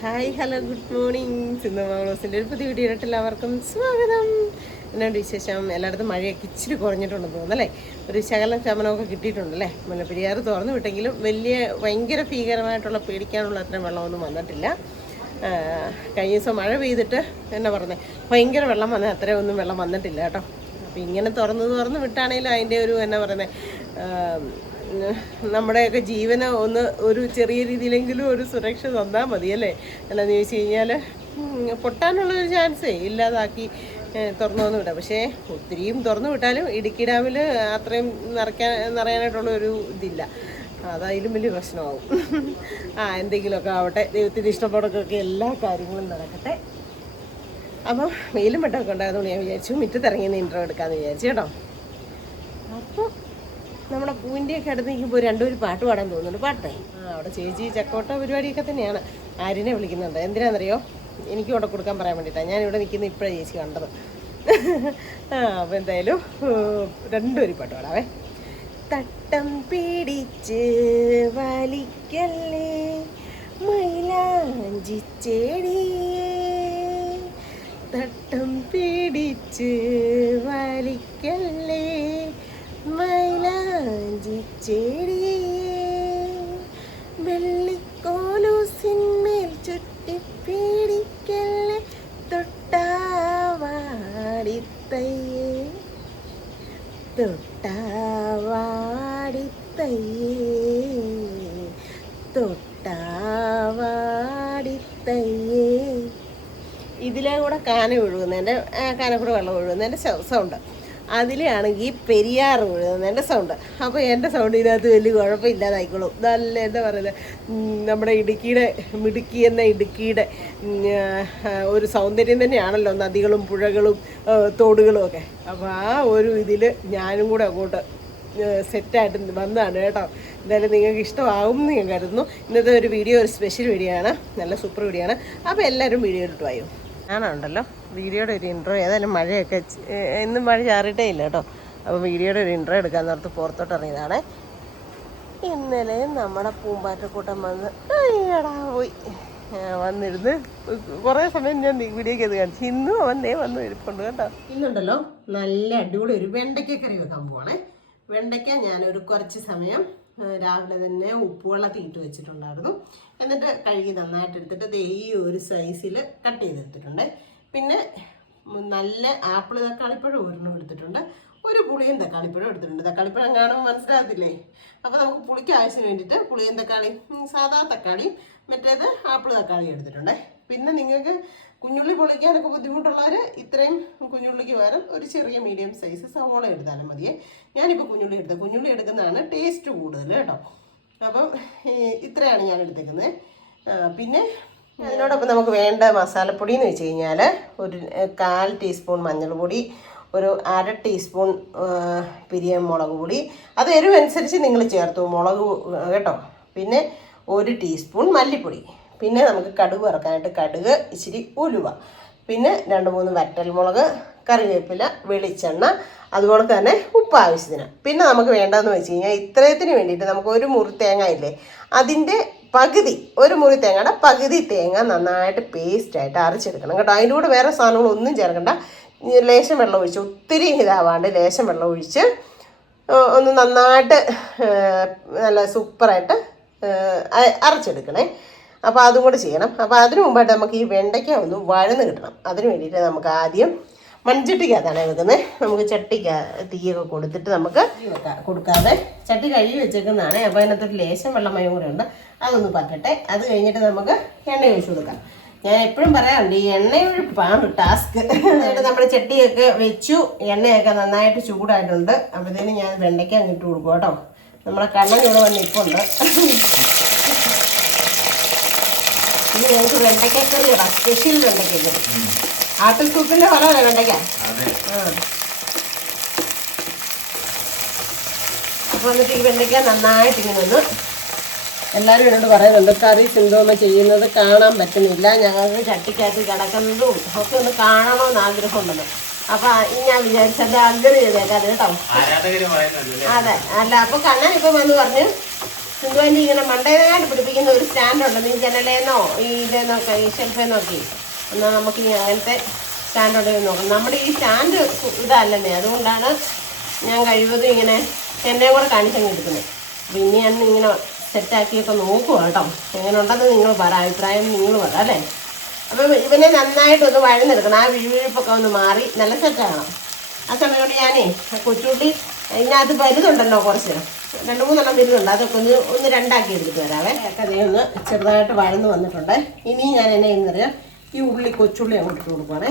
Hi hello good morning. സിന്ധുമാളോസിൻ്റെ ഒരു പുതിയ വീഡിയോയിലോട്ട് എല്ലാവർക്കും സ്വാഗതം. എന്നാണ്ട് വിശേഷം? എല്ലായിടത്തും മഴയൊക്കെ ഇച്ചിരി കുറഞ്ഞിട്ടുണ്ടെന്ന് തോന്നുന്നല്ലേ, ഒരു ശകലം ശമനമൊക്കെ കിട്ടിയിട്ടുണ്ടല്ലേ. മുല്ലപ്പെരിയാർ തുറന്നു വിട്ടെങ്കിലും ഭയങ്കര ഭീകരമായിട്ടുള്ള പേടിക്കാനുള്ള അത്രയും വെള്ളമൊന്നും വന്നിട്ടില്ല. കഴിഞ്ഞ ദിവസം മഴ പെയ്തിട്ട് എന്നാ പറഞ്ഞത്, ഭയങ്കര വെള്ളം വന്നാൽ അത്രയൊന്നും വെള്ളം വന്നിട്ടില്ല കേട്ടോ. അപ്പോൾ ഇങ്ങനെ തുറന്ന് വിട്ടാണെങ്കിലും അതിൻ്റെ ഒരു എന്നാ പറയുന്നത്, നമ്മുടെയൊക്കെ ജീവന് ഒരു ചെറിയ രീതിയിലെങ്കിലും ഒരു സുരക്ഷ തന്നാൽ മതിയല്ലേ. എന്താണെന്ന് ചോദിച്ചു കഴിഞ്ഞാൽ പൊട്ടാനുള്ളൊരു ചാൻസേ ഇല്ലാതാക്കി തുറന്നു വിടാം. പക്ഷേ ഒത്തിരിയും തുറന്നു വിട്ടാലും ഇടുക്കി ഡാമിൽ അത്രയും നിറയാനായിട്ടുള്ള ഒരു ഇതില്ല. അതായാലും വലിയ പ്രശ്നമാവും. എന്തെങ്കിലുമൊക്കെ ആവട്ടെ, ദൈവത്തിൻ്റെ ഇഷ്ടപ്പാടൊക്കെ എല്ലാ കാര്യങ്ങളും നടക്കട്ടെ. അപ്പം വെയിലും വെട്ടമൊക്കെ ഉണ്ടായതുകൊണ്ട് ഞാൻ വിചാരിച്ചു മുറ്റത്തിറങ്ങിയെന്ന് ഇൻട്രോ എടുക്കാമെന്ന് വിചാരിച്ചു കേട്ടോ. അപ്പോൾ നമ്മുടെ പൂവിൻ്റെയൊക്കെ അടുത്ത് നിൽക്കുമ്പോൾ രണ്ടുപേര് പാട്ട് പാടാൻ തോന്നുന്നുണ്ട്. പാട്ടേ അവിടെ ചേച്ചി ചക്കോട്ട പരിപാടിയൊക്കെ തന്നെയാണ്. ആര്യനെ വിളിക്കുന്നുണ്ട്. എന്തിനാണെന്നറിയോ, എനിക്ക് ഇവിടെ കൊടുക്കാൻ പറയാൻ വേണ്ടിയിട്ടാണ് ഞാനിവിടെ നിൽക്കുന്നത്. ഇപ്പോഴാണ് ചേച്ചി കണ്ടത്. അപ്പോൾ എന്തായാലും രണ്ടുപേര് പാട്ട് പാടാവേ. തട്ടം പിടിച്ച് വലിക്കല്ലേ മൈലാഞ്ചി ചെടിയേ, തട്ടം പിടിച്ച് വലിക്കല്ലേ മൈലാഞ്ചി ചെടിയേ, വെള്ളിക്കോലൂസിന്മേൽ ചുറ്റി പിടിക്കല്ലേ തൊട്ടാവാടിത്തയ്യേ, തൊട്ടാവാടിത്തയ്യേ, തൊട്ടാവാടിത്തയ്യേ. ഇതിലെ കൂടെ കാന ഒഴുകുന്നതിൻ്റെ കാനക്കൂടെ വെള്ളം ഒഴുകുന്നതിൻ്റെ സൗണ്ട്, അതിലാണെങ്കിൽ പെരിയാർ ഒഴുകുന്നതിൻ്റെ സൗണ്ട്. അപ്പോൾ എൻ്റെ സൗണ്ട് ഇതിനകത്ത് വലിയ കുഴപ്പമില്ലാതായിക്കോളും. നല്ല എന്താ പറയുന്നത്, നമ്മുടെ ഇടുക്കിയുടെ ഒരു സൗന്ദര്യം തന്നെയാണല്ലോ നദികളും പുഴകളും തോടുകളും ഒക്കെ. അപ്പോൾ ആ ഒരു ഇതിൽ ഞാനും കൂടെ അങ്ങോട്ട് സെറ്റായിട്ട് വന്നതാണ് കേട്ടോ. എന്തായാലും നിങ്ങൾക്ക് ഇഷ്ടമാകും എന്ന് ഞാൻ കരുതുന്നു. ഇന്നത്തെ ഒരു വീഡിയോ ഒരു സ്പെഷ്യൽ വീഡിയോ ആണ്, നല്ല സൂപ്പർ വീഡിയോ ആണ്. അപ്പോൾ എല്ലാവരും വീഡിയോ ഇട്ട് വായോ. ഞാനുണ്ടല്ലോ വീഡിയോയുടെ ഒരു ഇൻട്രോ, ഏതായാലും മഴയൊക്കെ ഇന്നും മഴ ചാറിയിട്ടേ ഇല്ല കേട്ടോ. അപ്പോൾ വീഡിയോയുടെ ഒരു ഇൻട്രോ എടുക്കാൻ നേരത്ത് പുറത്തോട്ട് ഇറങ്ങിയതാണ്. ഇന്നലെ നമ്മുടെ പൂമ്പാറ്റക്കൂട്ടം പോയി വന്നിരുന്ന് കുറേ സമയം ഞാൻ വീഡിയോയ്ക്ക് അത് കാണിച്ചു. ഇന്നും അവൻ്റെ വന്ന് ഇരിപ്പുണ്ട് കേട്ടോ. ഇന്നുണ്ടല്ലോ നല്ല അടിപൊളി ഒരു വെണ്ടയ്ക്ക കറി വെക്കാൻ പോവാണേ. വെണ്ടയ്ക്ക ഞാനൊരു കുറച്ച് സമയം രാവിലെ തന്നെ ഉപ്പുവെള്ളത്തിൽ ഇട്ട് വെച്ചിട്ടുണ്ടായിരുന്നു. എന്നിട്ട് കഴുകി നന്നായിട്ട് എടുത്തിട്ട് ഈ ഒരു സൈസിൽ കട്ട് ചെയ്തെടുത്തിട്ടുണ്ട്. പിന്നെ നല്ല ആപ്പിൾ തക്കാളിപ്പഴം ഒരെണ്ണം എടുത്തിട്ടുണ്ട്, ഒരു പുളിയും തക്കാളിപ്പഴം എടുത്തിട്ടുണ്ട്. തക്കാളിപ്പഴം കാണുമ്പോൾ മനസ്സിലാകത്തില്ലേ. അപ്പോൾ നമുക്ക് പുളിക്ക് ആവശ്യത്തിന് വേണ്ടിയിട്ട് പുളിയും തക്കാളി, സാധാ തക്കാളിയും മറ്റേത് ആപ്പിൾ തക്കാളിയും എടുത്തിട്ടുണ്ട്. പിന്നെ നിങ്ങൾക്ക് കുഞ്ഞുള്ളി പൊളിക്കാനൊക്കെ ബുദ്ധിമുട്ടുള്ളവർ ഇത്രയും കുഞ്ഞുള്ളിക്ക് പകരം ഒരു ചെറിയ മീഡിയം സൈസ് സവോള എടുത്താലും മതിയേ. ഞാനിപ്പോൾ കുഞ്ഞുള്ളി എടുക്കുന്നതാണ് ടേസ്റ്റ് കൂടുതൽ കേട്ടോ. അപ്പം ഇത്രയാണ് ഞാൻ എടുത്തേക്കുന്നത്. പിന്നെ അതിനോടൊപ്പം നമുക്ക് വേണ്ട മസാലപ്പൊടി എന്ന് വെച്ച് കഴിഞ്ഞാൽ ഒരു 1/4 ടീസ്പൂൺ മഞ്ഞൾപ്പൊടി, ഒരു 1/2 ടീസ്പൂൺ പിരിയമുളക് പൊടി, അത് എരിവനുസരിച്ച് നിങ്ങൾ ചേർത്തു മുളക് കേട്ടോ. പിന്നെ 1 ടീസ്പൂൺ മല്ലിപ്പൊടി, പിന്നെ നമുക്ക് കടുക് വറക്കാനായിട്ട് കടുക്, ഇച്ചിരി ഉലുവ, പിന്നെ 2-3 വറ്റൽമുളക്, കറിവേപ്പില, വെളിച്ചെണ്ണ, അതുപോലെ തന്നെ ഉപ്പ് ആവശ്യത്തിന്. പിന്നെ നമുക്ക് വേണ്ടതെന്ന് വെച്ച് കഴിഞ്ഞാൽ ഇത്രയത്തിന് വേണ്ടിയിട്ട് നമുക്ക് ഒരു മുറി തേങ്ങ ഇല്ലേ, അതിൻ്റെ പകുതി, ഒരു മുറി തേങ്ങയുടെ പകുതി തേങ്ങ നന്നായിട്ട് പേസ്റ്റായിട്ട് അരച്ചെടുക്കണം കേട്ടോ. അതിൻ്റെ കൂടെ വേറെ സാധനങ്ങളൊന്നും ചേർക്കണ്ട. ലേശം വെള്ളം ഒഴിച്ച്, ഒത്തിരി ഇതാവാണ്ട് ലേശം വെള്ളം ഒഴിച്ച് ഒന്ന് നന്നായിട്ട് നല്ല സൂപ്പറായിട്ട് അരച്ചെടുക്കണേ. അപ്പോൾ അതും കൂടെ ചെയ്യണം. അപ്പോൾ അതിന് മുമ്പായിട്ട് നമുക്ക് ഈ വെണ്ടയ്ക്ക ഒന്ന് വഴന്ന് കിട്ടണം. അതിന് വേണ്ടിയിട്ട് നമുക്ക് ആദ്യം മൺചട്ടിക്കകത്താണ് വെക്കുന്നത്. നമുക്ക് തീയൊക്കെ കൊടുത്തിട്ട് നമുക്ക് കൊടുക്കാതെ ചട്ടി കഴുകി വെച്ചേക്കുന്നതാണ്. അപ്പോൾ അതിനകത്തൊരു ലേശം വെള്ളമയം കൂടെ ഉണ്ട്, അതൊന്ന് പറ്റട്ടെ. അത് കഴിഞ്ഞിട്ട് നമുക്ക് എണ്ണ ഒഴിച്ച് കൊടുക്കാം. ഞാൻ എപ്പോഴും പറയാറുണ്ട്, ഈ എണ്ണയൊഴിപ്പാണ് ടാസ്ക്. എന്നിട്ട് നമ്മുടെ ചട്ടിയൊക്കെ വെച്ചു, എണ്ണയൊക്കെ നന്നായിട്ട് ചൂടായിട്ടുണ്ട്. അപ്പോഴത്തേനും ഞാൻ വെണ്ടയ്ക്ക അങ്ങിട്ട് കൊടുക്കും കേട്ടോ. നമ്മളെ കണ്ണൻ ഇവിടെ വന്ന് ഇപ്പുണ്ട്. ഇനി ഞങ്ങൾക്ക് വെണ്ടയ്ക്കറി ഇടാം, സ്പെഷ്യൽ വെണ്ടയ്ക്കറി. ആട്ടിൽ സൂപ്പിൻ്റെ ഫലമല്ലേ വെണ്ടയ്ക്ക. അപ്പോൾ എന്നിട്ട് ഈ വെണ്ടയ്ക്ക നന്നായിട്ട് ഇങ്ങനെ ഒന്ന് എല്ലാവരും എന്നോട് പറയുന്നുണ്ട്, കറി സിന്ധുവമ്മ ചെയ്യുന്നത് കാണാൻ പറ്റുന്നില്ല, ഞങ്ങൾക്ക് ചട്ടിക്കകത്ത് കിടക്കുന്നതും ഒക്കെ ഒന്ന് കാണണമെന്ന് ആഗ്രഹമുണ്ടെന്ന്. അപ്പോൾ ഞാൻ വിചാരിച്ചത് അങ്ങനെ ചെയ്തേക്കാം കേട്ടോ. അതെ, അല്ല അപ്പോൾ കണ്ണൻ ഇപ്പം വന്ന് പറഞ്ഞ് സിന്ധുവിൻ്റെ ഇങ്ങനെ മണ്ടേനായിട്ട് പിടിപ്പിക്കുന്ന ഒരു സ്റ്റാൻഡുണ്ട്. നീ ജനലേന്നോ ഇതേന്നൊക്കെ ഈ ഷെൽഫേന്നൊക്കെ എന്നാൽ നമുക്ക് ഇനി അങ്ങനത്തെ സ്റ്റാൻഡുണ്ടെങ്കിൽ നോക്കാം. നമ്മുടെ ഈ സ്റ്റാൻഡ് ഇതല്ലേ, അതുകൊണ്ടാണ് ഞാൻ കഴിവതും ഇങ്ങനെ എന്നെ കൂടെ കാണിച്ചങ്ങ് എടുക്കുന്നത്. അപ്പോൾ ഇനി ഞാൻ ഇങ്ങനെ സെറ്റാക്കിയൊക്കെ നോക്കുക കേട്ടോ. എങ്ങനെ ഉണ്ടെന്ന് നിങ്ങൾ പറ, അഭിപ്രായം നിങ്ങൾ പറ അല്ലേ. അപ്പം ഇവനെ നന്നായിട്ടൊന്ന് വഴന്നെടുക്കണം. ആ വിഴുവിഴുപ്പൊക്കെ ഒന്ന് മാറി നല്ല സെറ്റാകണം. ആ സമയം കൊണ്ട് ഞാനേ കൊച്ചുള്ളി ഇതിനകത്ത് വലുതുണ്ടല്ലോ, കുറച്ച് 2-3 വലുതുണ്ട്, അതൊക്കെ ഒന്ന് രണ്ടാക്കി എടുത്തിട്ട് വരാവേ. ഒക്കെ അതേ ഒന്ന് ചെറുതായിട്ട് വഴന്ന് വന്നിട്ടുണ്ട്. ഇനി ഞാൻ എന്നെ ചെയ്യുന്നറിയാം, ഈ കൊച്ചുള്ളി അങ്ങോട്ട് ഇട്ട് കൊടുക്കുവാണേ.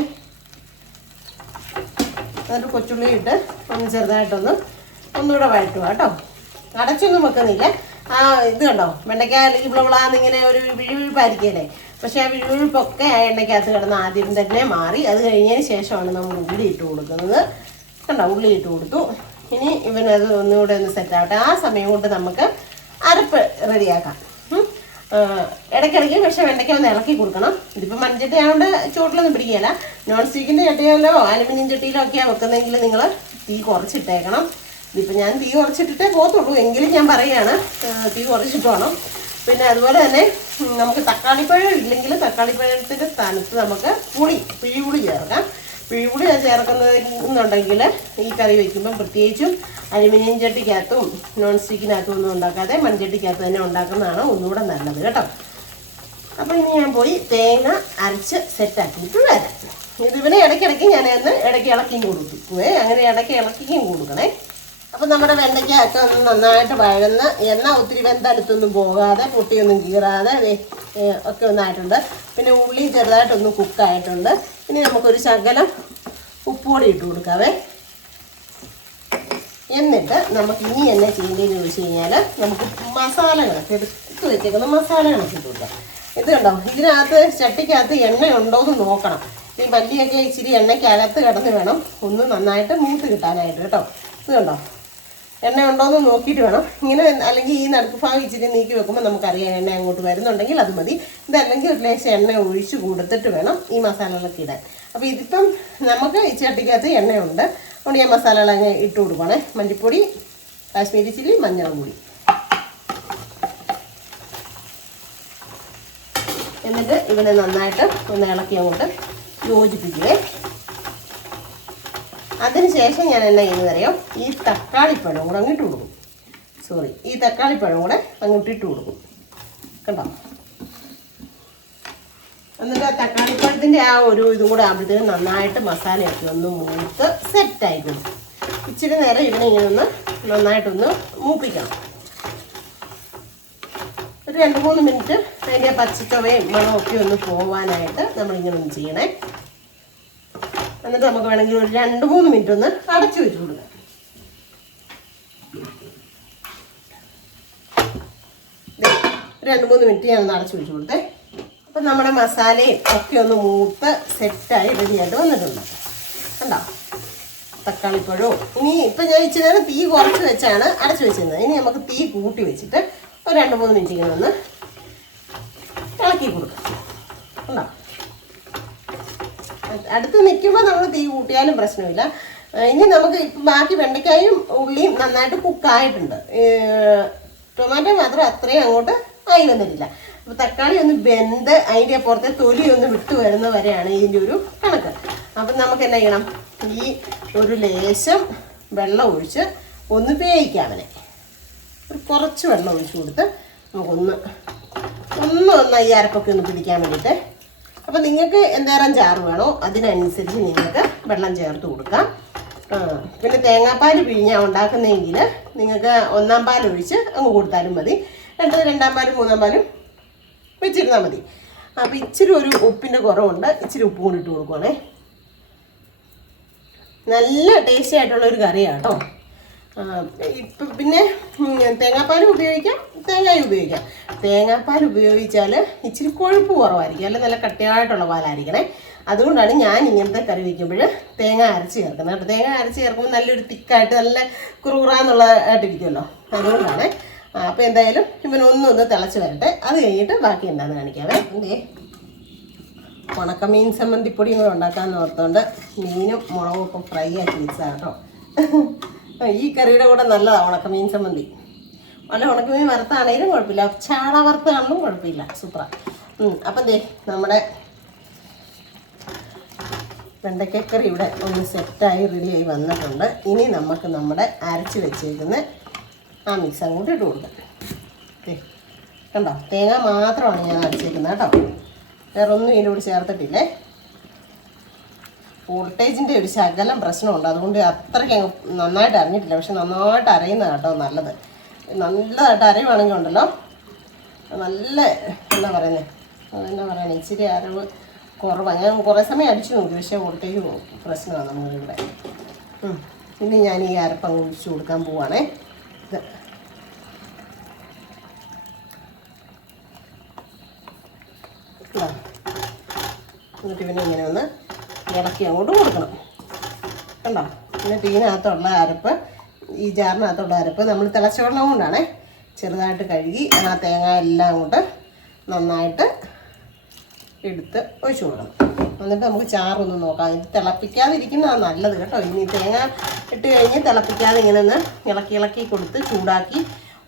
എന്നിട്ട് കൊച്ചുള്ളി ഇട്ട് ഒന്ന് ചെറുതായിട്ടൊന്ന് ഒന്നുകൂടെ വഴറ്റുക കേട്ടോ. അടച്ചൊന്നും വെക്കുന്നില്ല. ആ ഇത് കണ്ടോ, വെണ്ടയ്ക്ക അല്ലെങ്കിൽ ഇങ്ങനെ ഒരു വിഴുവിഴുപ്പായിരിക്കല്ലേ. പക്ഷേ ആ വിഴുവിഴുപ്പൊക്കെ ആ എണ്ണയ്ക്കകത്ത് കിടന്ന് ആദ്യം തന്നെ മാറി. അത് കഴിഞ്ഞതിന് ശേഷമാണ് നമ്മൾ ഉള്ളി ഇട്ട് കൊടുക്കുന്നത്. കണ്ടോ, ഉള്ളി ഇട്ട് കൊടുത്തു. ഇനി ഇവനത് ഒന്നുകൂടെ ഒന്ന് സെറ്റാവട്ടെ. ആ സമയം കൊണ്ട് നമുക്ക് അരപ്പ് റെഡിയാക്കാം. ഇടയ്ക്കിടയ്ക്ക് പക്ഷേ വെണ്ടയ്ക്ക ഒന്ന് ഇളക്കി കൊടുക്കണം. ഇതിപ്പോൾ മൺചട്ടി ആയതുകൊണ്ട് ചോട്ടിലൊന്നും പിടിക്കുകയില്ല. നോൺ സ്റ്റിക്കിൻ്റെ ചട്ടിയിലോ അലുമിനിയം ചട്ടിയിലോ ഒക്കെയാണ് വെക്കുന്നതെങ്കിൽ നിങ്ങൾ തീ കുറച്ചിട്ടേക്കണം. ഇതിപ്പോൾ ഞാൻ തീ കുറച്ചിട്ടിട്ടേ പോകത്തുള്ളൂ, എങ്കിലും ഞാൻ പറയുകയാണ് തീ കുറച്ചിട്ട് വേണം. പിന്നെ അതുപോലെ തന്നെ നമുക്ക് തക്കാളിപ്പഴം ഇല്ലെങ്കിൽ തക്കാളിപ്പഴത്തിൻ്റെ സ്ഥാനത്ത് നമുക്ക് പിഴിപുളി ചേർക്കാം. പിഴിപുളി ചേർക്കുന്നതെന്നുണ്ടെങ്കിൽ ഈ കറി വയ്ക്കുമ്പം പ്രത്യേകിച്ചും അലുമിനിയം ചട്ടിക്കകത്തും നോൺ സ്റ്റിക്കിനകത്തും ഒന്നും ഉണ്ടാക്കാതെ മൺചട്ടിക്കകത്ത് തന്നെ ഉണ്ടാക്കുന്നതാണ് ഒന്നുകൂടെ നല്ലത് കേട്ടോ. അപ്പോൾ ഇനി ഞാൻ പോയി തേങ്ങ അരച്ച് സെറ്റാക്കിയിട്ട് വരാം. ഇതിവനെ ഇടയ്ക്കിടയ്ക്ക് ഞാനൊന്ന് ഇടയ്ക്ക് ഇളക്കിയും കൊടുക്കുവേ. അങ്ങനെ ഇടയ്ക്ക് ഇളക്കിയും കൊടുക്കണേ. അപ്പം നമ്മുടെ വെണ്ടയ്ക്കൊക്കെ ഒന്ന് നന്നായിട്ട് വഴന്ന് എണ്ണ ഒത്തിരി വെന്തടുത്തൊന്നും പോകാതെ പൊട്ടിയൊന്നും കീറാതെ ഒക്കെ ഒന്നായിട്ടുണ്ട്. പിന്നെ ഉള്ളി ചെറുതായിട്ടൊന്ന് കുക്കായിട്ടുണ്ട്. ഇനി നമുക്കൊരു ശകലം ഉപ്പുപൊടി ഇട്ട് കൊടുക്കാവേ. എന്നിട്ട് നമുക്ക് ഇനി എന്നെ ചെയ്യേണ്ടതെന്ന് ചോദിച്ചു കഴിഞ്ഞാൽ നമുക്ക് മസാലകളൊക്കെ എടുത്ത് വെച്ചേക്കുന്ന മസാലകളൊക്കെ ഇട്ട് കൊടുക്കാം. ഇത് കണ്ടോ, ഇതിനകത്ത് ചട്ടിക്കകത്ത് എണ്ണ ഉണ്ടോയെന്ന് നോക്കണം. ഈ മല്ലിയൊക്കെ ഇച്ചിരി എണ്ണയ്ക്കകത്ത് കിടന്ന് വേണം ഒന്ന് നന്നായിട്ട് മൂത്ത് കിട്ടാനായിട്ട് കേട്ടോ. ഇത് കണ്ടോ, എണ്ണ ഉണ്ടോയെന്ന് നോക്കിയിട്ട് വേണം ഇങ്ങനെ. അല്ലെങ്കിൽ ഈ നടുക്ക് ഭാഗം ഇച്ചിരി നീക്കി വെക്കുമ്പോൾ നമുക്കറിയാം എണ്ണ അങ്ങോട്ട് വരുന്നുണ്ടെങ്കിൽ അത് മതി. ഇതല്ലെങ്കിൽ ഒരു ലേശം എണ്ണ ഒഴിച്ച് കൊടുത്തിട്ട് വേണം ഈ മസാലകളൊക്കെ ഇടാൻ. അപ്പോൾ ഇതിപ്പം നമുക്ക് ഈ ചട്ടിക്കകത്ത് എണ്ണയുണ്ട്, അതുകൊണ്ട് ഞാൻ മസാലകൾ അങ്ങ് ഇട്ട് കൊടുക്കണേ. മല്ലിപ്പൊടി, കാശ്മീരി ചില്ലി, മഞ്ഞളും കൂടി. എന്നിട്ട് ഇവനെ നന്നായിട്ട് ഒന്ന് ഇളക്കി അങ്ങോട്ട് യോജിപ്പിക്കുവേ. അതിനുശേഷം ഞാൻ എന്നാ ചെയ്യുന്നതറിയോ, ഈ തക്കാളിപ്പഴം കൂടെ അങ്ങോട്ട് കൊടുക്കും. ഈ തക്കാളിപ്പഴം കൂടെ അങ്ങോട്ട് ഇട്ട് കൊടുക്കും കണ്ടോ. എന്നിട്ട് ആ തക്കാളിപ്പഴത്തിൻ്റെ ആ ഒരു ഇതും കൂടെ ആകുമ്പോഴത്തേക്കും നന്നായിട്ട് മസാലയൊക്കെ ഒന്ന് മൂത്ത് സെറ്റായി കൊടുക്കും. ഇച്ചിരി നേരം ഇതിനെ ഇങ്ങനെ ഒന്ന് നന്നായിട്ടൊന്ന് മൂപ്പിക്കണം. ഒരു 2-3 മിനിറ്റ് അതിൻ്റെ പച്ചച്ചൊവയും മണമൊക്കെ ഒന്ന് പോവാനായിട്ട് നമ്മളിങ്ങനെ ഒന്ന് ചെയ്യണേ. എന്നിട്ട് നമുക്ക് വേണമെങ്കിൽ ഒരു 2-3 മിനിറ്റ് ഒന്ന് അടച്ചു വെച്ച് കൊടുക്കാം. 2-3 മിനിറ്റ് ഞാൻ ഒന്ന് അടച്ചു വെച്ച് കൊടുത്തേ. അപ്പം നമ്മുടെ മസാലയും ഒക്കെ ഒന്ന് മൂത്ത് സെറ്റായി റെഡിയായിട്ട് വന്നിട്ടുണ്ട് കണ്ടോ. തക്കാളിപ്പഴവും ഇനി ഇപ്പം ഞാൻ ഇച്ചിരി നേരം തീ കുറച്ച് വെച്ചാണ് അടച്ചു വെച്ചിരുന്നത്. ഇനി നമുക്ക് തീ കൂട്ടി വെച്ചിട്ട് ഒരു 2-3 മിനിറ്റ് ഇങ്ങനെ ഒന്ന് ഇളക്കി കൊടുക്കാം കണ്ടോ. അടുത്ത് നിൽക്കുമ്പോൾ നമ്മൾ തീ കൂട്ടിയാലും പ്രശ്നമില്ല. ഇനി നമുക്ക് ഇപ്പം ബാക്കി വെണ്ടയ്ക്കായും ഉള്ളിയും നന്നായിട്ട് കുക്കായിട്ടുണ്ട്. ടൊമാറ്റോ മാത്രം അത്രയും അങ്ങോട്ട് ആയി വന്നിട്ടില്ല. അപ്പോൾ തക്കാളി ഒന്ന് വെന്ത് അതിൻ്റെ പുറത്തെ തൊലി ഒന്ന് വിട്ട് വരുന്ന വരെയാണ് ഇതിൻ്റെ ഒരു കണക്ക്. അപ്പം നമുക്ക് എന്നാ ചെയ്യണം, ഈ ഒരു ലേശം വെള്ളം ഒഴിച്ച് ഒന്ന് വേവിക്കാം അവനെ. ഒരു കുറച്ച് വെള്ളം ഒഴിച്ച് കൊടുത്ത് നമുക്കൊന്ന് ഈ അരപ്പൊക്കെ ഒന്ന് പിടിക്കാൻ വേണ്ടിയിട്ട്. അപ്പം നിങ്ങൾക്ക് എന്തേരം ചാറ് വേണോ അതിനനുസരിച്ച് നിങ്ങൾക്ക് വെള്ളം ചേർത്ത് കൊടുക്കാം. പിന്നെ തേങ്ങാപ്പാൽ പിഴിഞ്ഞാൽ ഉണ്ടാക്കുന്നതെങ്കിൽ നിങ്ങൾക്ക് 1-ാം പാൽ ഒഴിച്ച് അങ്ങ് കൊടുത്താലും മതി. 2-ാം പാലും 3-ാം പാലും വെച്ചിരുന്നാൽ മതി. അപ്പോൾ ഇച്ചിരി ഒരു ഉപ്പിൻ്റെ കുറവുണ്ട്, ഇച്ചിരി ഉപ്പ് കൂടി ഇട്ട് കൊടുക്കുവാണേ. നല്ല ടേസ്റ്റി ആയിട്ടുള്ളൊരു കറിയാണ് കേട്ടോ. ഇപ്പം പിന്നെ തേങ്ങാപ്പാലും ഉപയോഗിക്കാം, തേങ്ങയും ഉപയോഗിക്കാം. തേങ്ങാപ്പാൽ ഉപയോഗിച്ചാൽ ഇച്ചിരി കൊഴുപ്പ് കുറവായിരിക്കും, അല്ല നല്ല കട്ടിയായിട്ടുള്ള പാലായിരിക്കണേ. അതുകൊണ്ടാണ് ഞാൻ ഇങ്ങനത്തെ കറി വയ്ക്കുമ്പോൾ തേങ്ങ അരച്ച് ചേർക്കുന്നത് കേട്ടോ. തേങ്ങ അരച്ച് ചേർക്കുമ്പോൾ നല്ലൊരു തിക്കായിട്ട് നല്ല കുറുകുറാന്നുള്ളതായിട്ടിരിക്കുമല്ലോ, അതുകൊണ്ടാണ്. അപ്പോൾ എന്തായാലും ഇവനൊന്ന് തിളച്ച് വരട്ടെ. അത് കഴിഞ്ഞിട്ട് ബാക്കി എന്താണെന്ന് കാണിക്കാവേ. ഉണക്കമീൻ ചമ്മന്തിപ്പൊടി കൂടെ ഉണ്ടാക്കാമെന്ന് ഓർത്തുകൊണ്ട് മീനും മുളകും ഒക്കെ ഫ്രൈ ആക്കി വെച്ചതാണ് കേട്ടോ. ഈ കറിയുടെ കൂടെ നല്ലതാണ് ഉണക്കമീൻ ചമ്മന്തി. വല്ല ഉണക്കമീൻ വറുത്താണെങ്കിലും കുഴപ്പമില്ല, ചാള വറുത്താണെങ്കിലും കുഴപ്പമില്ല, സൂപ്പറാണ്. അപ്പം ദേ നമ്മുടെ വെണ്ടയ്ക്കക്കറി ഇവിടെ ഒന്ന് സെറ്റായി റെഡിയായി വന്നിട്ടുണ്ട്. ഇനി നമുക്ക് നമ്മുടെ അരച്ച് വെച്ചേക്കുന്ന ആ മിക്സ് അങ്ങോട്ട് ഇട്ട് കൊടുക്കാം. കണ്ടോ, തേങ്ങ മാത്രമാണ് ഞാൻ അരച്ചേക്കുന്നത് കേട്ടോ, വേറെ ഒന്നും ഇതിൻ്റെ കൂടെ ചേർത്തിട്ടില്ലേ. വോൾട്ടേജിൻ്റെ ഒരു ശകലം പ്രശ്നമുണ്ട്, അതുകൊണ്ട് അത്രയ്ക്ക് നന്നായിട്ട് അരഞ്ഞിട്ടില്ല. പക്ഷെ നന്നായിട്ട് അരയുന്നത് കേട്ടോ നല്ലത്. നല്ലതായിട്ട് അരയുവാണെങ്കിൽ ഉണ്ടല്ലോ നല്ല എന്താ പറയുന്നത് ഇച്ചിരി അരവ് കുറവാണ്. ഞാൻ കുറേ സമയം അടിച്ചു നോക്കി, പക്ഷേ വോൾട്ടേജ് പ്രശ്നമാണ് നമ്മളിവിടെ. പിന്നെ ഞാൻ ഈ അരപ്പങ്ങ് ഒഴിച്ച് കൊടുക്കാൻ പോവാണേ. ഇത് എന്നിട്ട് പിന്നെ ഇങ്ങനെ ഒന്ന് ഇളക്കി അങ്ങോട്ട് കൊടുക്കണം. കണ്ടോ, എന്നിട്ട് ഇതിനകത്തുള്ള അരപ്പ്, ഈ ജാറിനകത്തുള്ള അരപ്പ് നമ്മൾ തിളച്ച വെള്ളം കൊണ്ടാണേ ചെറുതായിട്ട് കഴുകി ആ തേങ്ങ എല്ലാം അങ്ങോട്ട് നന്നായിട്ട് എടുത്ത് ഒഴിച്ചു കൊടുക്കണം. എന്നിട്ട് നമുക്ക് ചാറൊന്ന് നോക്കാം. ഇത് തിളപ്പിക്കാതിരിക്കുന്നതാണ് നല്ലത് കേട്ടോ. ഇനി തേങ്ങ ഇട്ട് കഴിഞ്ഞ് തിളപ്പിക്കാതെ ഇങ്ങനെ ഒന്ന് ഇളക്കി കൊടുത്ത് ചൂടാക്കി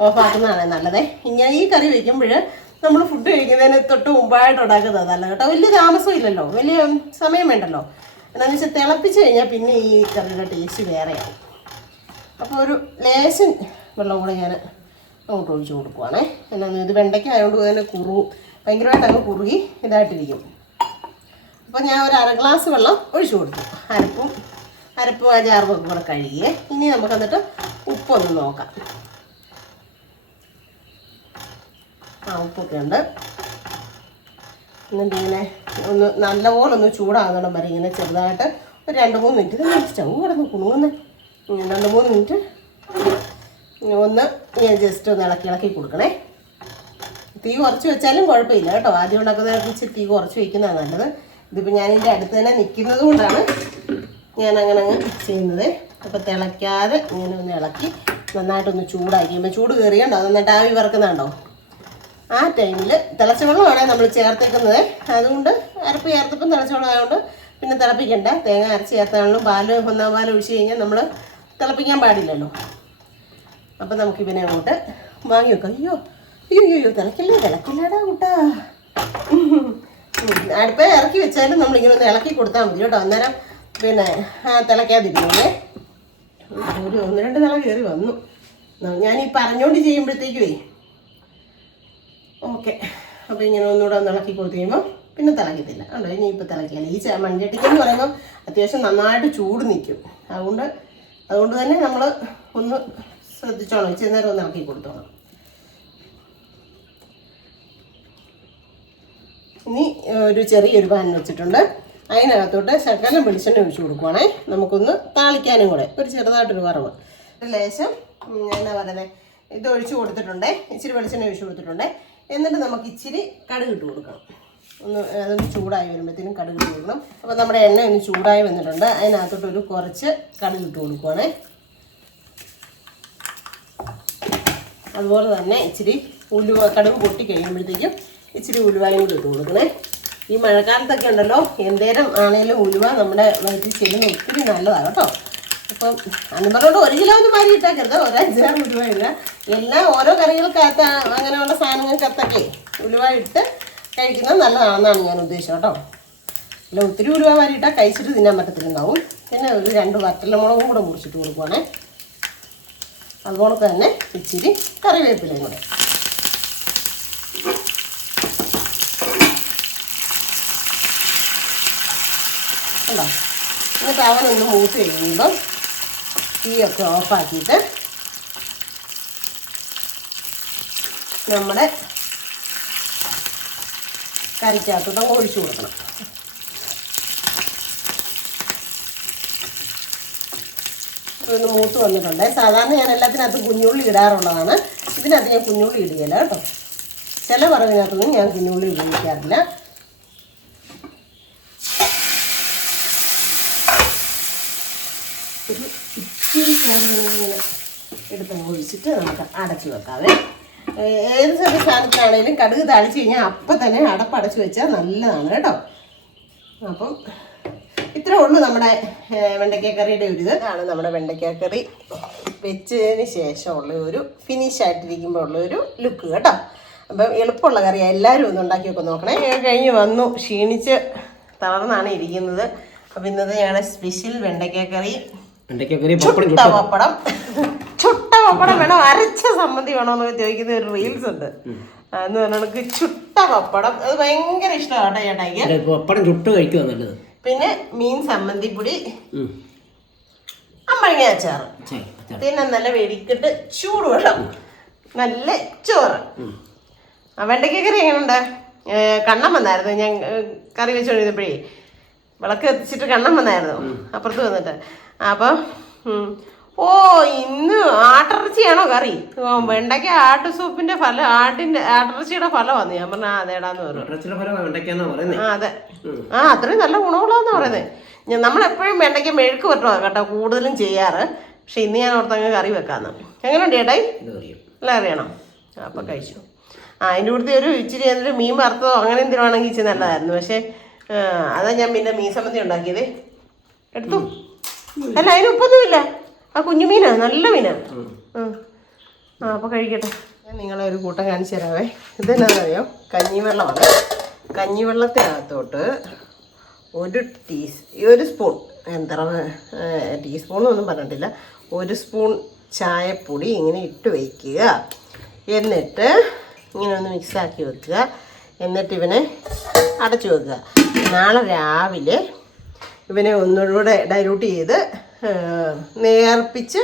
ഓഫാക്കുന്നതാണ് നല്ലത്. ഇങ്ങനെ ഈ കറി വയ്ക്കുമ്പോൾ നമ്മൾ ഫുഡ് കഴിക്കുന്നതിന് തൊട്ട് മുമ്പായിട്ട് ഉണ്ടാക്കുന്നത് നല്ല കേട്ടോ. വലിയ താമസം ഇല്ലല്ലോ, വലിയ സമയം വേണ്ടല്ലോ. എന്താണെന്ന് വെച്ചാൽ തിളപ്പിച്ച് കഴിഞ്ഞാൽ പിന്നെ ഈ കറിയുടെ ടേസ്റ്റ് വേറെയാവും. അപ്പോൾ ഒരു ലേശം വെള്ളം കൂടെ ഞാൻ അങ്ങോട്ട് ഒഴിച്ച് കൊടുക്കുവാണേ. എന്നാന്ന് ഇത് വെണ്ടയ്ക്ക ആയതുകൊണ്ട് തന്നെ ഭയങ്കരമായിട്ട് അങ്ങ് കുറുകി ഇതായിട്ടിരിക്കും. അപ്പോൾ ഞാൻ ഒരു 1/2 ഗ്ലാസ് വെള്ളം ഒഴിച്ചു കൊടുത്തു. അരപ്പും ആ ജാറും കൂടെ കഴുകിയേ. ഇനി നമുക്ക് എന്നിട്ട് ഉപ്പൊന്ന് നോക്കാം. ഉപ്പൊക്കെ ഉണ്ട്. എന്നിട്ട് ഇങ്ങനെ ഒന്ന് നല്ലപോലെ ഒന്ന് ചൂടാകുന്നിടം വരെ ഇങ്ങനെ ചെറുതായിട്ട് ഒരു 2-3 മിനിറ്റ് സ്റ്റൗ കിടന്ന് കുണുങ്ങുന്നേ 2-3 മിനിറ്റ് ഒന്ന് ഞാൻ ജസ്റ്റ് ഒന്ന് ഇളക്കി കൊടുക്കണേ. തീ കുറച്ച് വെച്ചാലും കുഴപ്പമില്ല കേട്ടോ. ആദ്യം ഉണ്ടാക്കുന്നതിനൊക്കെ ഇച്ചിരി തീ കുറച്ച് വയ്ക്കുന്നതാണ് നല്ലത്. ഇതിപ്പോൾ ഞാനിൻ്റെ അടുത്ത് തന്നെ നിൽക്കുന്നത് കൊണ്ടാണ് ഞാൻ അങ്ങനെ ചെയ്യുന്നത്. അപ്പോൾ തിളയ്ക്കാതെ ഇങ്ങനെ ഒന്ന് ഇളക്കി നന്നായിട്ടൊന്ന് ചൂടാക്കി ചൂട് കയറിയുണ്ടോ നന്നായിട്ട് ആവി വറക്കുന്നുണ്ടോ. ആ ടൈമിൽ തിളച്ച വെള്ളമാണ് നമ്മൾ ചേർത്തേക്കുന്നത്. അതുകൊണ്ട് അരപ്പ് ചേർത്തപ്പം തിളച്ച വെള്ളം ആയതുകൊണ്ട് പിന്നെ തിളപ്പിക്കണ്ട. തേങ്ങ അരച്ച് ചേർത്താണെങ്കിലും ഒന്നാം പാൽ ഒഴിച്ച് കഴിഞ്ഞാൽ നമ്മൾ തിളപ്പിക്കാൻ പാടില്ലല്ലോ. അപ്പം നമുക്കിവനെ അങ്ങോട്ട് വാങ്ങി വെക്കാം. അയ്യോ തിളക്കില്ലാടാ കൂട്ടാ. അടുപ്പേ ഇറക്കി വെച്ചാലും നമ്മളിങ്ങനെ ഒന്ന് ഇളക്കി കൊടുത്താൽ മതി കേട്ടോ. അന്നേരം പിന്നെ തിളയ്ക്കാതിരിക്കുന്നേ. ഒരു 1-2 തിള കയറി വന്നു. ഞാനീ പറഞ്ഞുകൊണ്ട് ചെയ്യുമ്പോഴത്തേക്കുവേ ഓക്കെ. അപ്പോൾ ഇങ്ങനെ ഒന്നുകൂടെ ഒന്ന് ഇളക്കി കൊടുത്ത് കഴിയുമ്പോൾ പിന്നെ തിളക്കത്തില്ല. കണ്ടോ, ഇനിയിപ്പോൾ തിളക്കില്ല. ഈ മൺചട്ടിക്കെന്ന് പറയുമ്പോൾ അത്യാവശ്യം നന്നായിട്ട് ചൂട് നിൽക്കും. അതുകൊണ്ട് തന്നെ നമ്മൾ ഒന്ന് ശ്രദ്ധിച്ചോളാം. ഇച്ചിരി നേരം ഒന്ന് ഇളക്കി കൊടുത്തോളാം. ഇനി ഒരു ചെറിയൊരു പാൻ വെച്ചിട്ടുണ്ട്. അതിനകത്തോട്ട് ശകലം വെളിച്ചെണ്ണ ഒഴിച്ച് കൊടുക്കുവാണേ. നമുക്കൊന്ന് താളിക്കാനും കൂടെ ഒരു ചെറുതായിട്ടൊരു വറവ്. ഒരു ലേശം എന്താ പറയുന്നത് ഇത് ഒഴിച്ച് കൊടുത്തിട്ടുണ്ടേ. ഇച്ചിരി വെളിച്ചെണ്ണ ഒഴിച്ച് കൊടുത്തിട്ടുണ്ടേ. എന്നിട്ട് നമുക്ക് ഇച്ചിരി കടുക് ഇട്ട് കൊടുക്കണം. അതൊന്ന് ചൂടായി വരുമ്പോഴത്തേനും കടുക് ഇട്ട് കൊടുക്കണം. അപ്പോൾ നമ്മുടെ എണ്ണ ഒന്ന് ചൂടായി വന്നിട്ടുണ്ട്. അതിനകത്തോട്ട് കുറച്ച് കടുക് ഇട്ട് കൊടുക്കുവാണേ. അതുപോലെ തന്നെ ഇച്ചിരി കടുക് പൊട്ടി കഴിയുമ്പോഴത്തേക്കും ഇച്ചിരി ഉലുവായും കൂടി ഇട്ട് കൊടുക്കണേ. ഈ മഴക്കാലത്തൊക്കെ ഉണ്ടല്ലോ എന്തേരം ആണെങ്കിലും ഉലുവ നമ്മുടെ വയറ്റിൽ ചെല്ലുന്ന ഒത്തിരി നല്ലതാണ് കേട്ടോ. അപ്പം അന്ന് പറഞ്ഞുകൊണ്ട് 1 കിലോ ഒന്നും മാറി ഇട്ടേക്കരുത്. 5-6 ഉലുവ ഇല്ല. എല്ലാം ഓരോ കറികൾക്കകത്ത് അങ്ങനെയുള്ള സാധനങ്ങൾക്കകത്തൊക്കെ ഉലുവ ഇട്ട് കഴിക്കുന്നത് നല്ലതാണെന്നാണ് ഞാൻ ഉദ്ദേശിച്ചത് കേട്ടോ. അല്ല ഒത്തിരി ഉലുവ മാറി ഇട്ടാൽ കഴിച്ചിട്ട് തിന്നാൻ പറ്റത്തിലുണ്ടാവും. പിന്നെ ഒരു 2 വറ്റൽമുളകും കൂടെ മുറിച്ചിട്ട് കൊടുക്കുവാണേ. അതുപോലെ തന്നെ ഇച്ചിരി കറിവേപ്പിലയും കൂടെ. ഉണ്ടോ, എന്നിട്ട് അവനൊന്ന് മൂത്ത് കഴിയുമ്പം തീയൊക്കെ ഓഫാക്കിയിട്ട് നമ്മുടെ കറിക്കകത്തോട്ട് ഒഴിച്ചു കൊടുക്കണം. ഒന്ന് മൂത്ത് വന്നിട്ടുണ്ട്. സാധാരണ ഞാൻ എല്ലാത്തിനകത്ത് കുഞ്ഞുള്ളി ഇടാറുള്ളതാണ്. ഇതിനകത്ത് ഞാൻ കുഞ്ഞുള്ളി ഇടുകയില്ല കേട്ടോ. ചില വറവിനകത്തൊന്നും ഞാൻ കുഞ്ഞുള്ളി ഉപയോഗിക്കാറില്ല. ഒരു ഇച്ചിരി ഇങ്ങനെ എടുത്ത് ഒഴിച്ചിട്ട് നമുക്ക് അടച്ചു വെക്കാവേ. ഏത് ചെറിയ സാധനത്തിനാണെങ്കിലും കടുക് താളിച്ച് കഴിഞ്ഞാൽ അപ്പം തന്നെ അടപ്പടച്ച് വെച്ചാൽ നല്ലതാണ് കേട്ടോ. അപ്പം ഇത്രേ ഉള്ളൂ നമ്മുടെ വെണ്ടയ്ക്കക്കറിയുടെ ഒരു ഇതാണ് നമ്മുടെ വെണ്ടയ്ക്കക്കറി വെച്ചതിന് ശേഷമുള്ള ഒരു ഫിനിഷ് ആയിട്ടിരിക്കുമ്പോൾ ഉള്ള ഒരു ലുക്ക് കേട്ടോ. അപ്പം എളുപ്പമുള്ള കറിയാണ്, എല്ലാവരും ഒന്ന് ഉണ്ടാക്കിയൊക്കെ നോക്കണേ. കഴിഞ്ഞ് വന്നു ക്ഷീണിച്ച് തളർന്നാണ് ഇരിക്കുന്നത്. അപ്പം ഇന്നത്തെ ഞങ്ങളുടെ സ്പെഷ്യൽ വെണ്ടയ്ക്കക്കറി, ചുട്ട പപ്പടം. ചുട്ട പപ്പടം വേണോ അരച്ച സമ്മതി വേണോ എന്നൊക്കെ ചോദിക്കുന്ന ഒരു റീൽസ് ഉണ്ട്. എന്ന് പറഞ്ഞാൽ ചുട്ട പപ്പടം, അത് ഭയങ്കര ഇഷ്ടമാണ് ചേട്ടായിക്ക്. പപ്പടം ചുട്ട് കഴിക്കുക നല്ലത്. പിന്നെ മീൻ സമ്മന്തിപ്പൊടി, അമ്പഴങ്ങ അച്ചാറ്, പിന്നെ നല്ല വെടിക്കിട്ട് ചൂടുവെള്ളം, നല്ല ചോറ്. വെണ്ടയ്ക്കക്കറി എങ്ങനെയുണ്ട്? കണ്ണം വന്നായിരുന്നു ഞാൻ കറി വെച്ചുകൊണ്ടിരുന്നപ്പോഴേ, വിളക്ക് എത്തിച്ചിട്ട് കണ്ണം വന്നായിരുന്നു അപ്പുറത്ത് വന്നിട്ട്. അപ്പം ഓ ഇന്ന് ആട്ടിറച്ചിയാണോ കറി? വെണ്ടയ്ക്ക ആട്ടു സൂപ്പിന്റെ ഫലം, ആട്ടിറച്ചിയുടെ ഫലമാണ്. ഞാൻ പറഞ്ഞ അതേടാന്ന് പറഞ്ഞു. അതെ, അത്രയും നല്ല ഗുണമുള്ളതെന്ന് പറയുന്നത്. നമ്മളെപ്പോഴും വെണ്ടയ്ക്ക മെഴുക്ക് പറ്റോ കേട്ടോ കൂടുതലും ചെയ്യാറ്. പക്ഷെ ഇന്ന് ഞാൻ ഓർത്തങ്ങ് കറി വെക്കാന്ന്. എങ്ങനെയുണ്ട് ചേട്ടായി? എല്ലാം അറിയണം. അപ്പം കഴിച്ചു. അതിൻ്റെ കൂടുതൽ ഒരു ഇച്ചിരി എന്തൊരു മീൻ വറുത്തതോ അങ്ങനെ എന്തെങ്കിലും ആണെങ്കിൽ ഇച്ചിരി നല്ലതായിരുന്നു. പക്ഷേ അതാ ഞാൻ പിന്നെ മീൻ സമ്മന്തി ഉണ്ടാക്കിയത്. എടുത്തു. അല്ല അതിന് ഉപ്പൊന്നുമില്ല, ആ കുഞ്ഞു മീനാ, നല്ല മീനാ. അപ്പോൾ കഴിക്കട്ടെ. ഞാൻ നിങ്ങളെ ഒരു കൂട്ടം കാണിച്ചു തരാവേ. ഇതെന്നാണെന്നറിയോ? കഞ്ഞിവെള്ളമാണ്. കഞ്ഞിവെള്ളത്തിനകത്തോട്ട് ഒരു സ്പൂൺ, എന്താ ടീസ്പൂണൊന്നും പറഞ്ഞിട്ടില്ല, 1 സ്പൂൺ ചായപ്പൊടി ഇങ്ങനെ ഇട്ട് വയ്ക്കുക. എന്നിട്ട് ഇങ്ങനെ ഒന്ന് മിക്സാക്കി വെക്കുക. എന്നിട്ട് ഇവനെ അടച്ചു വെക്കുക. നാളെ രാവിലെ ഇവനെ ഒന്നുകൂടെ ഡൈലൂട്ട് ചെയ്ത് നേർപ്പിച്ച്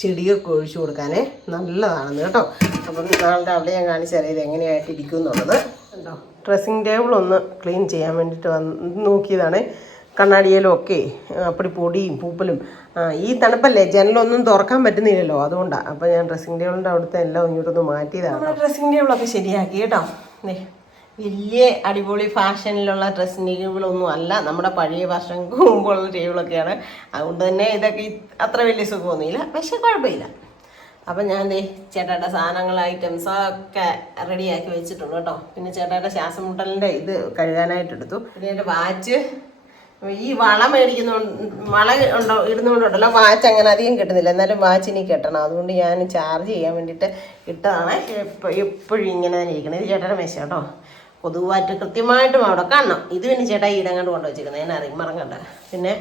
ചെടിയൊക്കെ ഒഴിച്ചു കൊടുക്കാനേ നല്ലതാണെന്ന് കേട്ടോ. അപ്പം നാളെ രാവിലെ ഞാൻ കാണിച്ചറിയാം ഇത് എങ്ങനെയായിട്ട് ഇരിക്കും എന്നുള്ളത് കേട്ടോ. ഡ്രസ്സിങ് ടേബിൾ ഒന്ന് ക്ലീൻ ചെയ്യാൻ വേണ്ടിയിട്ട് നോക്കിയതാണ്. കണ്ണാടിയിലും ഒക്കെ അപ്പടി പൊടിയും പൂപ്പലും, ഈ തണുപ്പല്ലേ ജനലൊന്നും തുറക്കാൻ പറ്റുന്നില്ലല്ലോ, അതുകൊണ്ടാണ്. അപ്പോൾ ഞാൻ ഡ്രസ്സിങ് ടേബിളിൻ്റെ അവിടുത്തെ എല്ലാം ഇങ്ങോട്ടൊന്ന് മാറ്റിയതാണ്. ഡ്രസ്സിങ് ടേബിളൊക്കെ ശരിയാക്കി കേട്ടോ. വലിയ അടിപൊളി ഫാഷനിലുള്ള ഡ്രസ്സിങ് ടേബിളൊന്നും അല്ല, നമ്മുടെ പഴയ വർഷങ്ങൾക്ക് മുമ്പുള്ള ടേബിളൊക്കെയാണ്. അതുകൊണ്ട് തന്നെ ഇതൊക്കെ അത്ര വലിയ സുഖമൊന്നുമില്ല, പക്ഷെ കുഴപ്പമില്ല. അപ്പം ഞാൻ ചേട്ടായുടെ സാധനങ്ങൾ ഐറ്റംസൊക്കെ റെഡിയാക്കി വെച്ചിട്ടുണ്ട് കേട്ടോ. പിന്നെ ചേട്ടായുടെ ശ്വാസം മുട്ടലിൻ്റെ ഇത് കഴുകാനായിട്ടെടുത്തു. പിന്നെ എൻ്റെ വാച്ച്, ഈ വള ഇടുന്നതുകൊണ്ടുണ്ടല്ലോ വാച്ച് അങ്ങനെ അധികം കിട്ടുന്നില്ല, എന്നാലും വാച്ച് ഇനി കെട്ടണം. അതുകൊണ്ട് ഞാൻ ചാർജ് ചെയ്യാൻ വേണ്ടിയിട്ട് ഇട്ടതാണ്. എപ്പോഴും ഇങ്ങനെ തന്നെ ഇരിക്കണം. ഇത് ചേട്ടയുടെ മെഷ കേട്ടോ. പൊതുവായിട്ട് കൃത്യമായിട്ടും അവിടെ കാണണം. ഇത് പിന്നെ ചേട്ടാ ഈടങ്ങാണ്ട് കൊണ്ട് വെച്ചിരിക്കുന്നത്, ഞാൻ അറിയുമറങ്ങണ്ട. പിന്നെ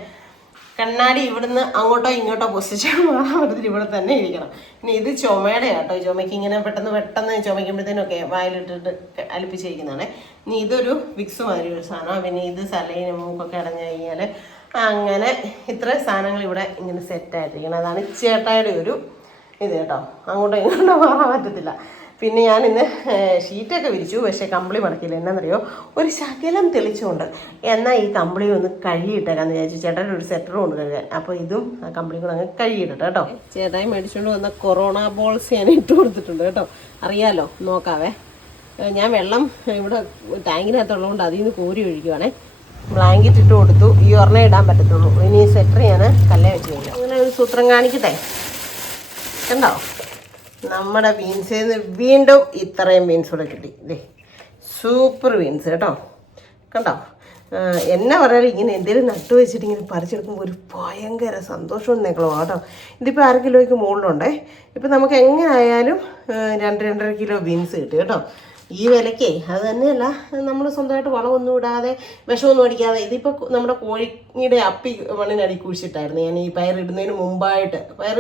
കണ്ണാടി ഇവിടുന്ന് അങ്ങോട്ടോ ഇങ്ങോട്ടോ പൊസിഷൻ മാറാൻ ഇവിടെ തന്നെ ഇരിക്കണം. പിന്നെ ഇത് ചുമയുടെ കേട്ടോ. ചുമയ്ക്ക് ഇങ്ങനെ പെട്ടെന്ന് ചുമയ്ക്കുമ്പോഴത്തേനൊക്കെ വായിലിട്ടിട്ട് അലിപ്പിച്ചിരിക്കുന്നതാണ്. ഇനി ഇതൊരു വിക്സ് മാതിരി ഒരു സാധനം. പിന്നെ ഇത് സലൈന് മൂക്കൊക്കെ അടഞ്ഞു കഴിഞ്ഞാൽ അങ്ങനെ ഇത്ര സാധനങ്ങൾ ഇവിടെ ഇങ്ങനെ സെറ്റായിട്ടിരിക്കണം. അതാണ് ചേട്ടായുടെ ഒരു ഇത് കേട്ടോ. അങ്ങോട്ടോ ഇങ്ങോട്ടോ മാറാൻ പറ്റത്തില്ല. പിന്നെ ഞാനിന്ന് ഷീറ്റൊക്കെ വിരിച്ചു, പക്ഷേ കമ്പിളി മടക്കില്ല. എന്നാണെന്നറിയോ? ഒരു ശകലം തെളിച്ചുകൊണ്ട് എന്നാൽ ഈ കമ്പിളി ഒന്ന് കഴുകിയിട്ടേക്കാന്ന് വിചാരിച്ചു. ചേട്ടൻ്റെ ഒരു സെറ്ററും ഉണ്ട് കഴുകാൻ. അപ്പോൾ ഇതും ആ കമ്പിളി കൂടെ അങ്ങ് കഴുകിയിട്ടെ കേട്ടോ. ചേട്ടായി മേടിച്ചുകൊണ്ട് വന്ന കൊറോണ ബോൾസ് ഞാൻ ഇട്ട് കൊടുത്തിട്ടുണ്ട് കേട്ടോ. അറിയാലോ, നോക്കാവേ. ഞാൻ വെള്ളം ഇവിടെ ടാങ്കിനകത്തുള്ളതുകൊണ്ട് അതിൽ നിന്ന് കോരി ഒഴിക്കുവാണേ. ബ്ലാങ്കറ്റ് ഇട്ട് കൊടുത്തു. ഈ ഒരെണ്ണം ഇടാൻ പറ്റത്തുള്ളൂ. ഇനി സെറ്റർ ഞാൻ കല്ലേ വെച്ച് കഴിഞ്ഞു. അങ്ങനെ ഒരു സൂത്രം കാണിക്കട്ടെ. കണ്ടോ? നമ്മുടെ ബീൻസിൽ നിന്ന് വീണ്ടും ഇത്രയും ബീൻസ് കൂടെ കിട്ടി. ഇതേ സൂപ്പർ ബീൻസ് കേട്ടോ. കണ്ടോ? എന്നാ പറയാലും ഇങ്ങനെ എന്തെങ്കിലും നട്ടു വെച്ചിട്ട് ഇങ്ങനെ പറിച്ചെടുക്കുമ്പോൾ ഒരു ഭയങ്കര സന്തോഷം ഉണ്ടെങ്കിലോ കേട്ടോ. ഇതിപ്പോൾ 1/2 കിലോയ്ക്ക് മുകളിലുണ്ടേ. ഇപ്പം നമുക്ക് എങ്ങനെയായാലും 2-2.5 കിലോ ബീൻസ് കിട്ടും കേട്ടോ. ഈ വിലയ്ക്കേ അത് തന്നെയല്ല, നമ്മൾ സ്വന്തമായിട്ട് വളമൊന്നും ഇടാതെ വിഷമൊന്നും അടിക്കാതെ. ഇതിപ്പോൾ നമ്മുടെ കോഴിയുടെ അപ്പി മണ്ണിനടി കുഴിച്ചിട്ടായിരുന്നു ഞാൻ ഈ പയറിടുന്നതിന് മുമ്പായിട്ട്, പയർ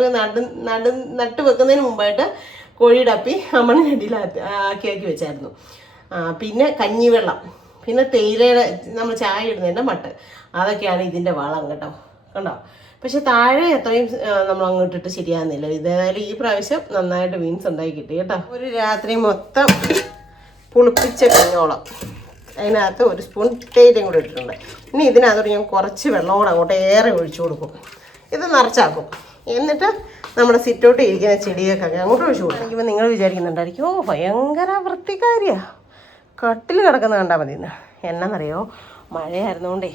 നട്ട് വെക്കുന്നതിന് മുമ്പായിട്ട് കോഴിയുടെ അപ്പി മണ്ണിനടിയിൽ ആക്കി വെച്ചായിരുന്നു. പിന്നെ കഞ്ഞിവെള്ളം, പിന്നെ തേയിലയുടെ നമ്മൾ ചായ ഇടുന്നതിൻ്റെ മട്ട്, അതൊക്കെയാണ് ഇതിൻ്റെ വളം കേട്ടോ. കണ്ടോ? പക്ഷെ താഴെ അത്രയും നമ്മൾ അങ്ങോട്ടിട്ട് ശരിയാകുന്നില്ല. ഇതേതായാലും ഈ പ്രാവശ്യം നന്നായിട്ട് ബീൻസ് ഉണ്ടാക്കി കിട്ടി കേട്ടോ. ഒരു രാത്രി മൊത്തം പുളിപ്പിച്ച കഞ്ഞോളം, അതിനകത്ത് 1 സ്പൂൺ തേയിലയും കൂടെ ഇട്ടിട്ടുണ്ട്. ഇനി ഇതിനകത്തോട്ട് ഞാൻ കുറച്ച് വെള്ളം കൂടെ അങ്ങോട്ട് ഏറെ ഒഴിച്ചു കൊടുക്കും. ഇത് നിറച്ചാക്കും. എന്നിട്ട് നമ്മുടെ സിറ്റൗട്ട് ഇരിക്കുന്ന ചെടിയൊക്കെ അങ്ങോട്ട് ഒഴിച്ചു കൊടുക്കും. ഇപ്പം നിങ്ങൾ വിചാരിക്കുന്നുണ്ടായിരിക്കും, ഓ ഭയങ്കര വൃത്തിക്കാരിയാ, കട്ടിൽ കിടക്കുന്ന കണ്ടാൽ മതി. എന്നാന്നറിയോ? മഴയായിരുന്നുകൊണ്ടേ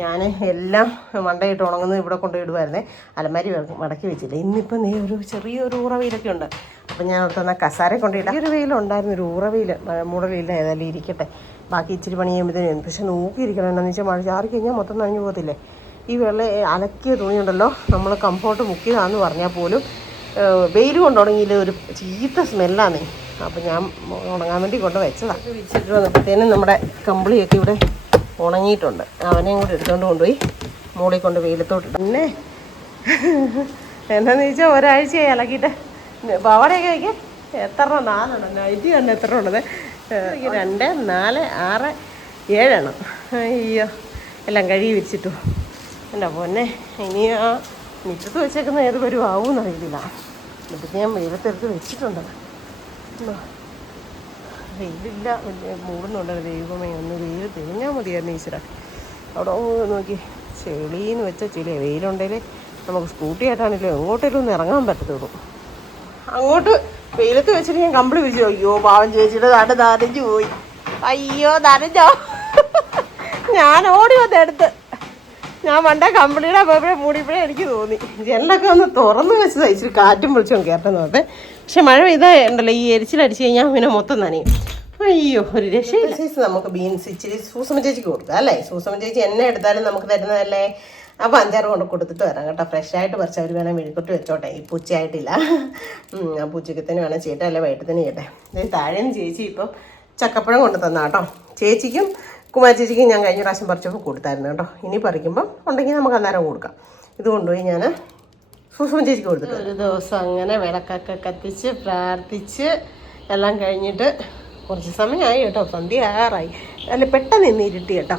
ഞാൻ എല്ലാം മണ്ടയിട്ട് ഉണങ്ങുന്നത് ഇവിടെ കൊണ്ടുപോയിടുമായിരുന്നേ. അലമാരി മടക്കി വെച്ചില്ല. ഇന്നിപ്പം ഒരു ചെറിയൊരു ഊറവെയിലൊക്കെ ഉണ്ട്. അപ്പം ഞാൻ ഓർത്തുന്ന കസാര കൊണ്ടിടാം. ഈ ഒരു വെയിലുണ്ടായിരുന്നു, ഒരു ഊറവെയിൽ, മൂട വെയിൽ ഏതായാലും ഇരിക്കട്ടെ. ബാക്കി ഇച്ചിരി പണി ചെയ്യുമ്പോഴത്തേനും. പക്ഷെ നോക്കിയിരിക്കണം, എന്താണെന്ന് വെച്ചാൽ മഴ ചാറി കഴിഞ്ഞാൽ മൊത്തം നനഞ്ഞു പോകത്തില്ലേ. ഈ അലക്കിയ തുണിയുണ്ടല്ലോ, നമ്മൾ കംഫോർട്ട് മുക്കിയതാണെന്ന് പറഞ്ഞാൽ പോലും വെയിൽ കൊണ്ടുണങ്ങിയിൽ ഒരു ചീത്ത സ്മെല്ലാന്നേ. അപ്പം ഞാൻ ഉണങ്ങാൻ വേണ്ടി കൊണ്ട് വെച്ചതാണ്. വെച്ചിട്ട് വന്നപ്പോഴത്തേനും നമ്മുടെ കമ്പിളിയൊക്കെ ഇവിടെ ഉണങ്ങിയിട്ടുണ്ട്. അവനെയും കൂടി എടുത്തുകൊണ്ട് കൊണ്ടുപോയി മോളിൽ കൊണ്ട് വെയിലത്തോട്ട്. പിന്നെ എന്താണെന്ന് ചോദിച്ചാൽ ഒരാഴ്ചയായി ഇളക്കിയിട്ട് പാവാടയൊക്കെ വയ്ക്കാം. എത്ര 4 നൈറ്റി തന്നെ എത്ര ഉള്ളത്? 2, 4, 6, 7 അയ്യോ, എല്ലാം കഴുകി വെച്ചിട്ടു. എൻ്റെ പൊന്നെ, ഇനി ആ മുറ്റത്ത് വെച്ചേക്കുന്ന ഏത് വരുമാവും അറിയില്ല. എന്നിട്ട് ഞാൻ വെയിലത്തെടുത്ത് വെച്ചിട്ടുണ്ട്. വെയിലില്ല, മൂടുന്നുണ്ടല്ലോ. ദൈവമേ, ഒന്ന് വെയിൽ തെളിഞ്ഞാൽ മതിയായിരുന്നു ഈശ്വര. അവിടെ നോക്കി ചെളിന്ന് വെച്ച ചെളിയാണ്. വെയിലുണ്ടെങ്കിൽ നമുക്ക് സ്കൂട്ടി ആയിട്ടാണെങ്കിലും എങ്ങോട്ടേലും ഒന്ന് ഇറങ്ങാൻ പറ്റത്തുള്ളൂ. അങ്ങോട്ട് വെയിലത്ത് വെച്ചിട്ട് ഞാൻ കമ്പിളി വിളിച്ചു. അയ്യോ പാവം ചേച്ചിയുടെ നനഞ്ഞു പോയി. അയ്യോ നനഞ്ഞോ. ഞാൻ ഓടി വന്നെടുത്ത്. ഞാൻ പണ്ടേ കമ്പിളിയുടെ പോയപ്പോഴേ മൂടിയപ്പോഴേ എനിക്ക് തോന്നി ജനലൊക്കെ ഒന്ന് തുറന്ന് വെച്ചതാണ്. ഇച്ചിരി കാറ്റും വിളിച്ചോണ്ട് കയറട്ടെന്ന് പറഞ്ഞേ. പക്ഷെ മഴ പെയ്താൽ ഉണ്ടല്ലോ, ഈ എരിച്ചിലടിച്ച് കഴിഞ്ഞാൽ പിന്നെ മൊത്തം നനയും. അയ്യോ, ഒരു രക്ഷയില്ല. നമുക്ക് ബീൻസ് ഇച്ചിരി സൂസമ്മ ചേച്ചിക്ക് കൊടുക്കാം അല്ലേ? സൂസമ്മ ചേച്ചി എന്നെ എടുത്താലും നമുക്ക് തരുന്നതല്ലേ. അപ്പോൾ 5-6 കൊണ്ട് കൊടുത്തിട്ട് വരാം കേട്ടോ. ഫ്രഷായിട്ട് പറിച്ച് അവർ വേണേൽ മെഴുക്കൊട്ട് വെച്ചോട്ടെ. ഈ പൂച്ചയായിട്ടില്ല. ആ പൂച്ചയ്ക്ക് തന്നെ വേണം ചെയ്യട്ടെ, അല്ലെ വൈകിട്ട് തന്നെ ചെയ്യട്ടെ. താഴേന്ന് ചേച്ചി ഇപ്പം ചക്കപ്പഴം കൊണ്ട് തന്നാ കേട്ടോ. ചേച്ചിക്കും കുമാരി ചേച്ചിക്കും ഞാൻ കഴിഞ്ഞ പ്രാവശ്യം പറിച്ചപ്പോൾ കൊടുത്തായിരുന്നു കേട്ടോ. ഇനി പറിക്കുമ്പം ഉണ്ടെങ്കിൽ നമുക്ക് അന്നേരം കൊടുക്കാം. ഇത് കൊണ്ടുപോയി ഞാൻ സൂസമ്മ ചേച്ചിക്ക് കൊടുത്തിട്ട് ഒരു ദിവസം അങ്ങനെ വിളക്കൊക്കെ കത്തിച്ച് പ്രാർത്ഥിച്ച് എല്ലാം കഴിഞ്ഞിട്ട് കുറച്ച് സമയമായി കേട്ടോ. സന്ധ്യ ആറായി. അല്ല പെട്ടെന്ന് ഇന്ന് ഇരുട്ടി കേട്ടോ.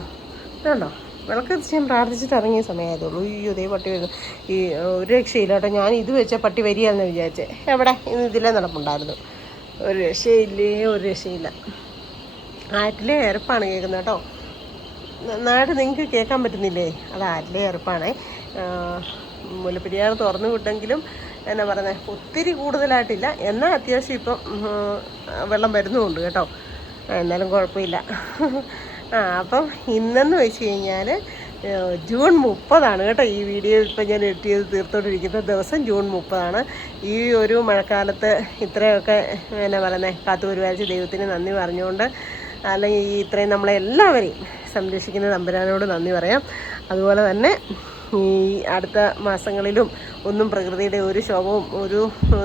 കേട്ടോ, വിളക്ക് കത്തിച്ച് ഞാൻ പ്രാർത്ഥിച്ചിട്ട് ഇറങ്ങിയ സമയമായതുള്ളൂ. അയ്യോ, ദേ പട്ടി വരുന്നു. ഈ ഒരു രക്ഷയില്ല കേട്ടോ. ഞാൻ ഇത് വെച്ച പട്ടി വരികയെന്ന് വിചാരിച്ചേ. എവിടെ ഇന്ന് ഇതിലേ നടപ്പുണ്ടായിരുന്നു. ഒരു രക്ഷയില്ലേ, ഒരു രക്ഷയില്ല. ആറ്റിലെ എരപ്പാണ് കേൾക്കുന്നത് കേട്ടോ. നന്നായിട്ട് നിങ്ങൾക്ക് കേൾക്കാൻ പറ്റുന്നില്ലേ? അത് ആറ്റിലെ എരപ്പാണേ. മുല്ലപ്പെരിയാർ തുറന്നു വിട്ടെങ്കിലും എന്നാ പറയുന്നത്, ഒത്തിരി കൂടുതലായിട്ടില്ല. എന്നാൽ അത്യാവശ്യം ഇപ്പം വെള്ളം വരുന്നുമുണ്ട് കേട്ടോ. എന്നാലും കുഴപ്പമില്ല. അപ്പം ഇന്നെന്ന് വെച്ച് കഴിഞ്ഞാൽ ജൂൺ 30 കേട്ടോ. ഈ വീഡിയോ ഇപ്പം ഞാൻ എഡിറ്റ് ചെയ്ത് തീർത്തോണ്ടിരിക്കുന്ന ദിവസം ജൂൺ 30. ഈ ഒരു മഴക്കാലത്ത് ഇത്രയൊക്കെ എന്നാ പറയുന്നത്, കാത്തുപരിപാലിച്ച് ദൈവത്തിന് നന്ദി പറഞ്ഞുകൊണ്ട്, അല്ലെങ്കിൽ ഈ ഇത്രയും നമ്മളെല്ലാവരെയും സംരക്ഷിക്കുന്ന തമ്പുരാനോട് നന്ദി പറയാം. അതുപോലെ തന്നെ ഈ അടുത്ത മാസങ്ങളിലും ഒന്നും പ്രകൃതിയുടെ ഒരു ശോഭവും ഒരു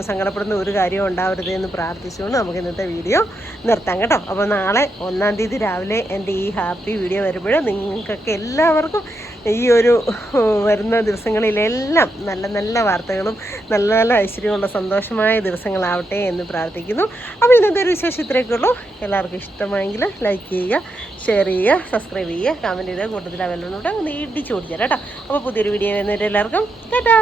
സങ്കടപ്പെടുന്ന ഒരു കാര്യവും ഉണ്ടാവരുത് എന്ന് പ്രാർത്ഥിച്ചുകൊണ്ട് നമുക്ക് ഇന്നത്തെ വീഡിയോ നിർത്താം കേട്ടോ. അപ്പോൾ നാളെ 1-ാം തീയതി രാവിലെ എൻ്റെ ഈ ഹാപ്പി വീഡിയോ വരുമ്പോൾ നിങ്ങൾക്കൊക്കെ എല്ലാവർക്കും ഈ ഒരു വരുന്ന ദിവസങ്ങളിലെല്ലാം നല്ല നല്ല വാർത്തകളും നല്ല നല്ല ഐശ്വര്യമുള്ള സന്തോഷമായ ദിവസങ്ങളാവട്ടെ എന്ന് പ്രാർത്ഥിക്കുന്നു. അപ്പോൾ ഇന്നത്തെ ഒരു വിശേഷം ഇത്രയൊക്കെ ഉള്ളൂ. എല്ലാവർക്കും ഇഷ്ടമായെങ്കിൽ ലൈക്ക് ചെയ്യുക, ഷെയർ ചെയ്യുക, സബ്സ്ക്രൈബ് ചെയ്യുക, കമൻറ്റ് ചെയ്യുക, കൂട്ടത്തിൽ അവലോട്ട് ഒന്ന് ഇടിച്ചു കൊടുക്കാം കേട്ടോ. അപ്പോൾ പുതിയൊരു വീഡിയോ വരുന്നവരെല്ലാവർക്കും ടാറ്റാ.